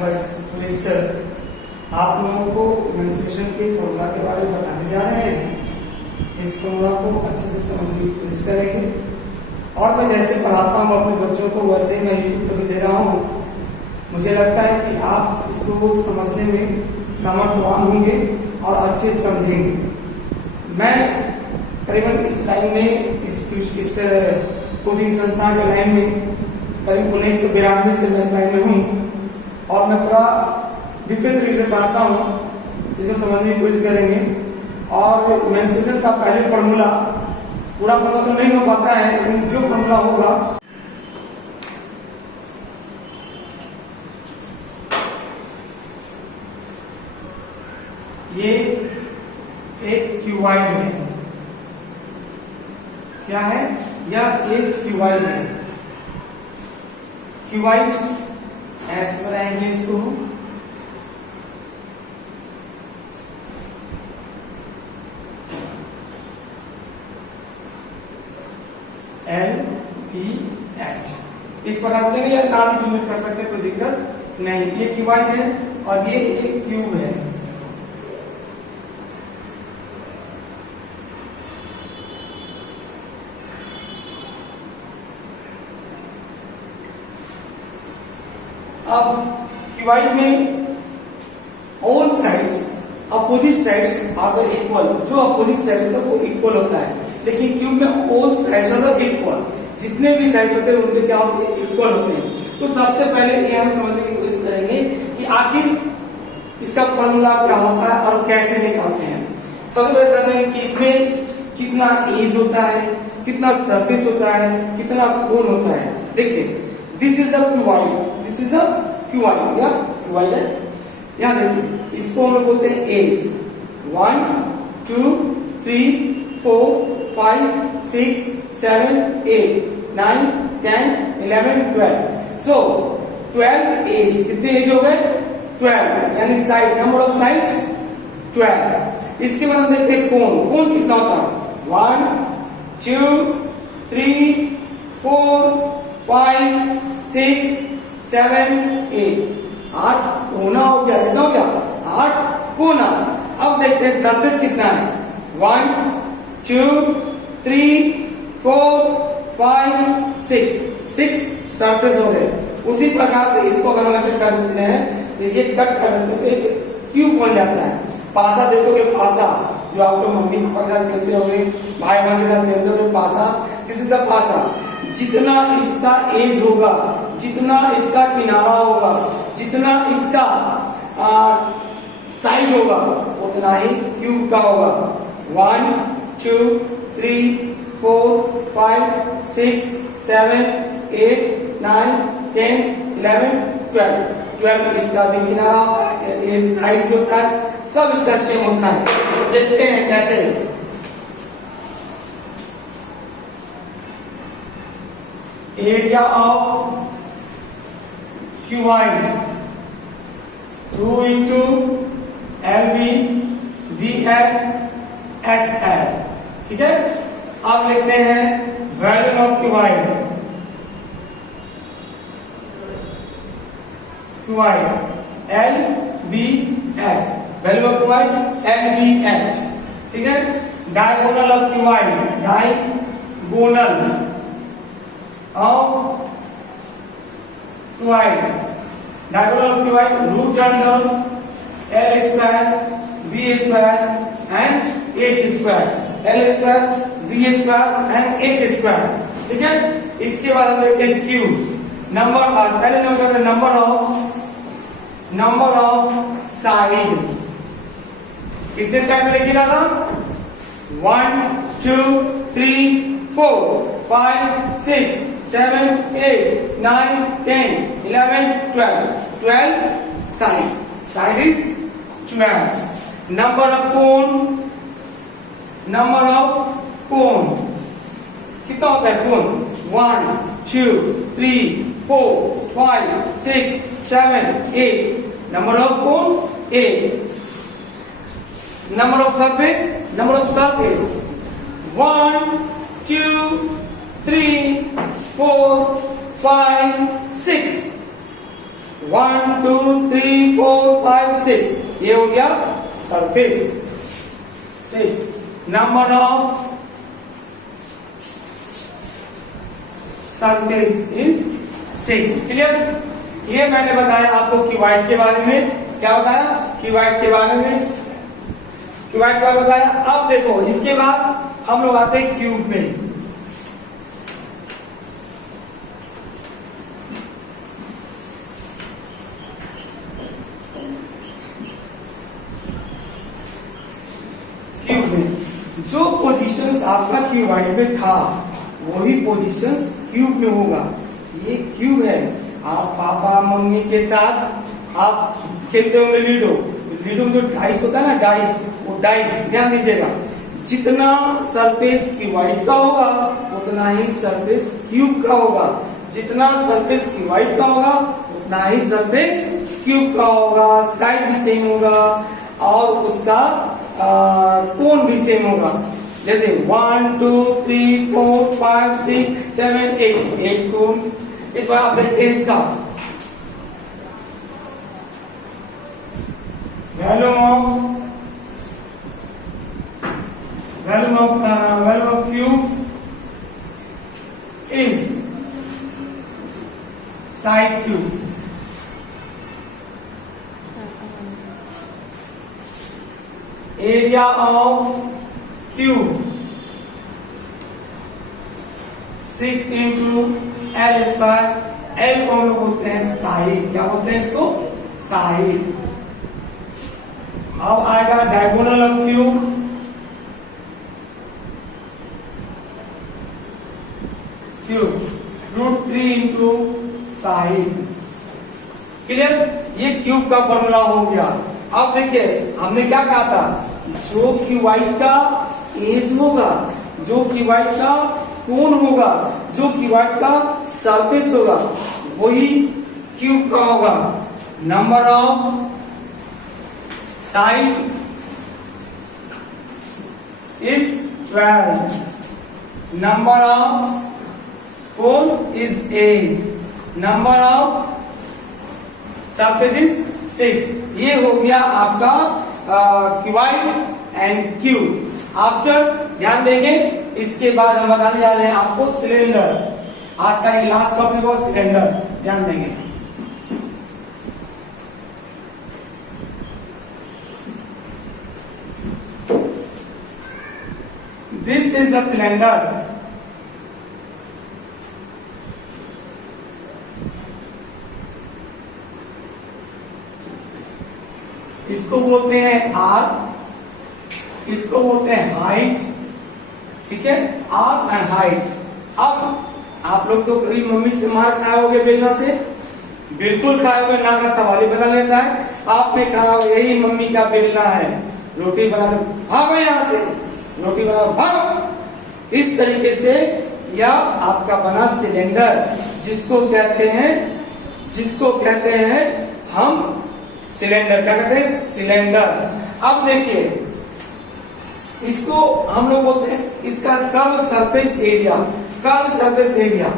Bye Suresh sir आप लोगों को मेंस्ट्रुएशन के फॉर्मूला के बारे में बताने जा रहे हैं। इस फॉर्मूला को अच्छे से समझने की कोशिश करेंगे और मैं जैसे पढ़ाता हूँ अपने बच्चों को वैसे ही मैं यूट्यूब पर भी दे रहा हूँ। मुझे लगता है कि आप इसको समझने में सामर्थ्यवान होंगे और अच्छे से समझेंगे। मैं करीबन इस लाइन में इस कोचिंग संस्था के लाइन में करीब 1992 से मैं इस लाइन में हूँ और मैं थोड़ा डिफरेंट तरीके से पढ़ाता हूँ, इसको समझने की कोशिश करेंगे। और मेंस्ट्रुएशन का पहले फॉर्मूला पूरा फॉर्मूला तो नहीं हो पाता है, लेकिन जो फॉर्मूला होगा ये एक क्यूबाइड है। क्या है? यह एक क्यूबाइड है। क्यूबाइड ऐसे बनाएंगे इसको, LPH इस प्रकार से या नाम डिनोट कर सकते हैं, कोई दिक्कत नहीं। ये क्यूबाइड है और ये एक क्यूब है। अब क्यूबाइड में all sides opposite sides are the equal. जो अपोजिट साइड्स होता है वो इक्वल होता है, लेकिन क्यूब में all sides are the equal. जितने भी साइड्स होते हैं उनके क्या होते हैं? इक्वल होते हैं। तो सबसे पहले ये हम समझने की कोशिश करेंगे कि आखिर इसका फॉर्मूला क्या होता है और कैसे निकालते हैं। सबसे पहले समझेंगे कि इसमें कितना एज होता है, कितना सरफेस होता है, कितना कोण होता है। देखिए, this is the cuboid, this is the cuboid या क्यूबाइड है। यहाँ देखिए, इसको हम लोग बोलते हैं एज। 1 2 3 4 5 6 7 8 9 10 11 12। सो 12 एज। कितने एज हो गए? 12, यानी साइड, नंबर ऑफ साइड्स 12। इसके बाद हम देखते हैं कोण। कोण कितना होता है? 1 2 3 4 5 6 7 8। 8 कोना हो गया। कितना हो गया? 8 कोना। अब देखते हैं सरफेस कितना है। 1 2 3 4 5 6 सरफेस हो गए। उसी प्रकार से इसको अगर हम ऐसे कर देते हैं तो ये कट कर देते हैं तो एक क्यूब बन जाता है। पासा देखोगे, पासा जो आप लोग मम्मी पापा के साथ खेलते होंगे, भाई बहन के साथ खेलते होंगे, पासा। दिस इज द पासा। जितना इसका एज होगा, जितना इसका किनारा होगा, जितना इसका साइड होगा, उतना ही क्यूब का होगा। 1 2 3 4 5 6 7 8 9 10 11 12। 12 इसका भी किनारा, ये साइड होता है, सब इसका सेम होता है। देखते हैं कैसे। Area of cuboid 2 into LB BH HL। ठीक है, अब लिखते हैं volume of cuboid. Cuboid LBH, volume of cuboid LBH। ठीक है, diagonal of cuboid, diagonal of cuboid, diagonal of cuboid root under L square B square and H square, L square B square and H square। ठीक है, इसके बाद हम देखते हैं cube. Number, पहले नंबर ऑफ साइड। कितने साइड में लिखना था? 1 2 3 4 5 6 7 8 9 10 11 12। 12 side, side is 12। number of cone कितना होता है? कोण 1 2 3 4 5 6 7 8। number of cone 8। number of surface 1 2 3 4 5 6। 1 2 3 6, ये हो गया surface 6। Number of surface is 6। Clear? ये मैंने बताया आपको क्यूबॉइड के बारे में। क्या बताया? क्यूबॉइड के बारे में, क्यूबॉइड के बारे में बताया। अब देखो इसके बाद हम लोग आते हैं क्यूब में। क्यूब में जो पोजीशंस आपका क्यूबॉइड में था वही पोजीशंस क्यूब में होगा। ये क्यूब है। आप पापा मम्मी के साथ आप खेलते होंगे लूडो। लूडो में जो डाइस होता है ना, डाइस, वो डाइस ध्यान दीजिएगा, जितना सरफेस क्यूबॉइड का होगा उतना ही सरफेस क्यूब का होगा। जितना सरफेस क्यूबॉइड का होगा उतना ही सरफेस क्यूब का होगा। साइज भी सेम होगा और उसका कोण भी सेम होगा। जैसे 1 2 3 4 5 6 7 8 कोण। इस बार आप देखते हैं इसका value of cube is side cube. Area of cube 6 into L square. L को हम लोग बोलते हैं साइड। क्या बोलते हैं इसको? साइड। अब आएगा diagonal of cube. √3 into side. Clear? ये क्यूब का फॉर्मूला हो गया। अब देखिए हमने क्या कहा था, जो क्यूबॉइड का एज होगा, जो क्यूबॉइड का कोण होगा, जो क्यूबॉइड का सरफेस होगा वही क्यूब का होगा। Number of side is 12, number of कोण is 8, number of surface is 6। ये हो गया आपका क्यूबॉइड एंड क्यूब। आफ्टर ध्यान देंगे, इसके बाद हम बताने जा रहे हैं आपको सिलेंडर। आज का ये लास्ट टॉपिक और सिलेंडर ध्यान देंगे। This is the cylinder. इसको बोलते हैं आर, इसको बोलते हैं हाइट। ठीक है, आर एंड हाइट। अब आप लोग तो कभी मम्मी से मार खाए होगे बेलना से, बिल्कुल खाए होगे, ना का सवाल ही बना लेता है। आपने कहा यही मम्मी का बेलना है, रोटी बना दो, भागो यहाँ से, रोटी बना दो, भागो। इस तरीके से यह आपका बना सिलेंडर, जिसको कहते हैं हम सिलेंडर। क्या कहते हैं? सिलेंडर। अब देखिए इसको हम लोग बोलते हैं, इसका curve surface area, curve surface area,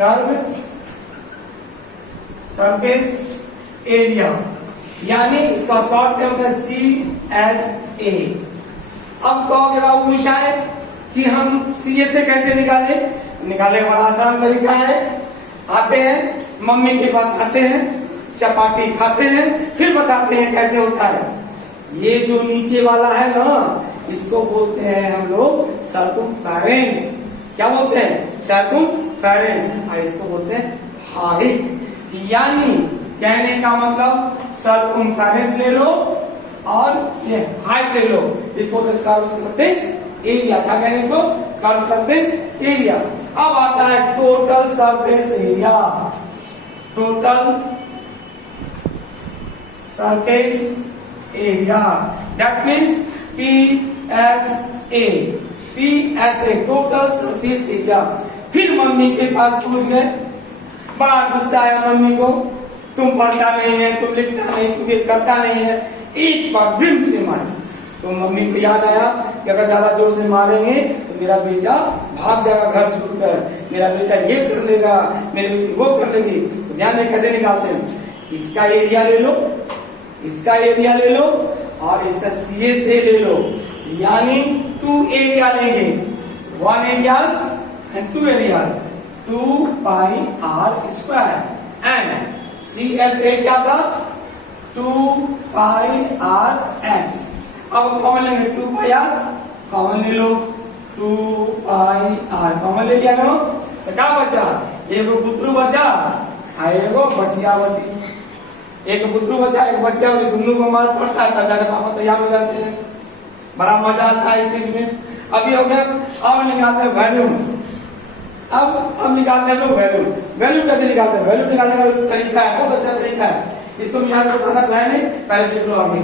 curve surface area, यानी इसका शॉर्ट टर्म होता है CSA। अब कहोगे बाबू निशाए कि हम CA से कैसे निकाले बड़ा आसान तरीका है। आते हैं मम्मी के पास, आते हैं चपाटी खाते हैं, फिर बताते हैं कैसे होता है। ये जो नीचे वाला है ना, इसको बोलते हैं हम लोग सर्कमफेरेंस। क्या बोलते हैं? सर्कमफेरेंस। और इसको बोलते हैं हाइट। यानी कहने का मतलब सर्कमफेरेंस ले लो और ये हाइट ले लो। इसको कर्व सरफेस एरिया। क्या कहते हैं इसको? Curve surface area. अब आता है total surface area. Total surface area, that means PSA। PSA total surface area. फिर मम्मी के पास पूछ गए, बड़ा गुस्सा आया मम्मी को, तुम पढ़ता नहीं है, तुम लिखता नहीं, तुम ये करता नहीं है। एक बार बिम से मारे तो मम्मी को याद आया कि अगर ज्यादा जोर से मारेंगे तो मेरा बेटा भाग जाएगा घर छोड़कर, मेरा बेटा ये कर लेगा, मेरी बेटी वो कर लेगी। तो ध्यान में कैसे निकालते हैं, इसका एरिया ले लो, इसका एरिया ले लो और इसका CS ले लो, यानी 2 एरिया लेंगे, 1 areas and 2 areas, 2 pi r square and CSA क्या था 2 पाई r h। अब कॉमन लेंगे 2 पाई r, कॉमन ले लो 2 पाई r, कॉमन ले लिया नो तो क्या बचा, एगो बुतरू बचा आ एगो बचिया बची, एक बुतरू बचा एक बचिया बची, दोनों को मार पड़ता है, बेचारे पापा तैयार हो जाते हैं, बड़ा मजा आता है इस चीज में। अभी हो गया, अब निकालते हैं वैल्यूम, अब निकालते हैं लोग वैल्यूम। वैल्यूम कैसे निकालते हैं, वैल्यूम निकालने का तरीका है, बहुत अच्छा तरीका है, इसको मिला कर पढ़ना तो है नहीं, पहले देख लो आगे।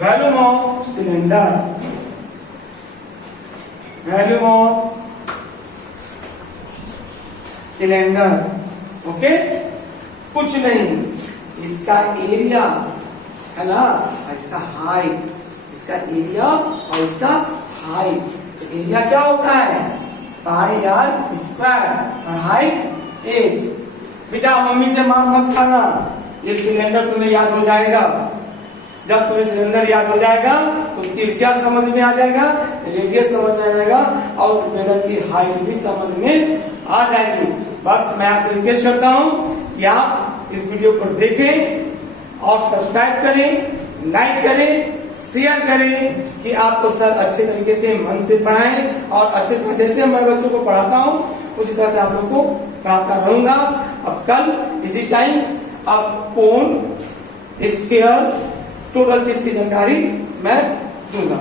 Volume of cylinder, volume of cylinder, okay, कुछ नहीं, इसका एरिया है ना, इसका हाइट, इसका एरिया और इसका हाइट। तो एरिया क्या होता है पाई r स्क्वायर और हाइट h। बेटा मम्मी से मार मत खाना, ये सिलेंडर तुम्हें याद हो जाएगा, जब तुम्हें सिलेंडर याद हो जाएगा तो त्रिज्या समझ में आ जाएगा, रेडियस समझ में आ जाएगा और सिलेंडर की हाइट भी समझ में आ जाएगी। बस मैं आपसे रिक्वेस्ट करता हूं कि आप इस वीडियो को देखें और सब्सक्राइब करें, लाइक करें, शेयर करें कि आपको सर अच्छे तरीके से मन से पढ़ाएं और अच्छे जैसे मैं बच्चों को पढ़ाता हूं उसी तरह से आप लोग को पढ़ाता रहूंगा। अब कल इसी टाइम अब कोण, स्फीयर, टोटल चीज की जानकारी मैं दूंगा।